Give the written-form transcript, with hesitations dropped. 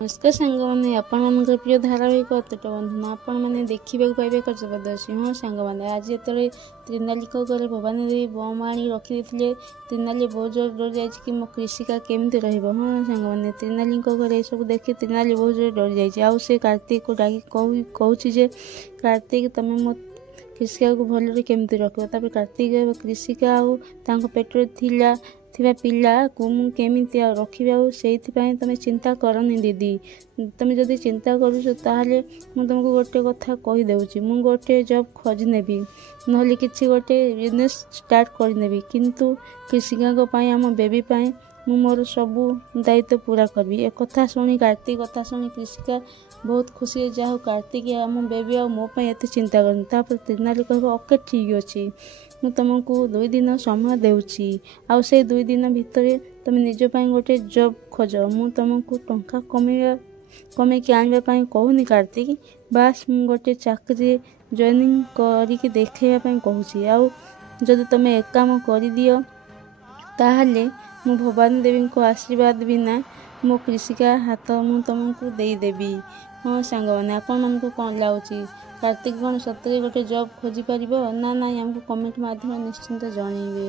नमस्कार सांग मैंने आपण प्रिय धारावाहिक अतुट बंधन आपण मैंने देखा पाइबे जबरदस्ती हाँ सांग मैंने आज जो त्रिनाली घर भवानी देवी बम आनी रखीदे त्रिनाली बहुत जोर डर जाए कि मो कृषिका केमती रहा हाँ सांग मैंने त्रिनाली घर ये सब देखी त्रिनाली बहुत जोर डर जाए आउ से कार्तिक को डाक कहूँ कार्तिक तुम मो कृषिका को भलरे केमती रख कार्तिक कृषिका आउ पेट्रे थिला पिला को केमिति रखी से तुम चिंता करनी दीदी तुम जदि चिंता करुच ताहले मु तुमको गोटे कथा कहीदे मु गोटे जॉब खोज नेबी नहले किसी गोटे बिजनेस स्टार्ट करनेबी किंतु कृषिका आम बेबी पाई मु मोर सबू दायित्व पूरा करी एक कथा शुणी कार्तिक कथा शुणी कृषिका बहुत खुशी है जहाँ कार्तिक आम बेबी आ मो एत चिंता कर त्रिनाली कह ओके ठीक अच्छे मु तुमको 2 दिन समय देउची आउ से 2 दिन भितर तुम निज गोटे जॉब खोज मु तुमको टंका कमे कि आने कहूनी कार्तिक बास मु गोटे चाकरी जॉइनिंग करके देखा कहूँ आउ जदि तुम एक काम कर दियो ताहले मु भवानी देवी को आशीर्वाद बिना मो कृषिका हाथ मु तुमको देदेवी हाँ सांग मैंने आपण कौन लगुच कार्तिक कौन सतरे गोटे जॉब खोजी पार ना ना आमको कमेंट माध्यम निश्चिंत जनइबे।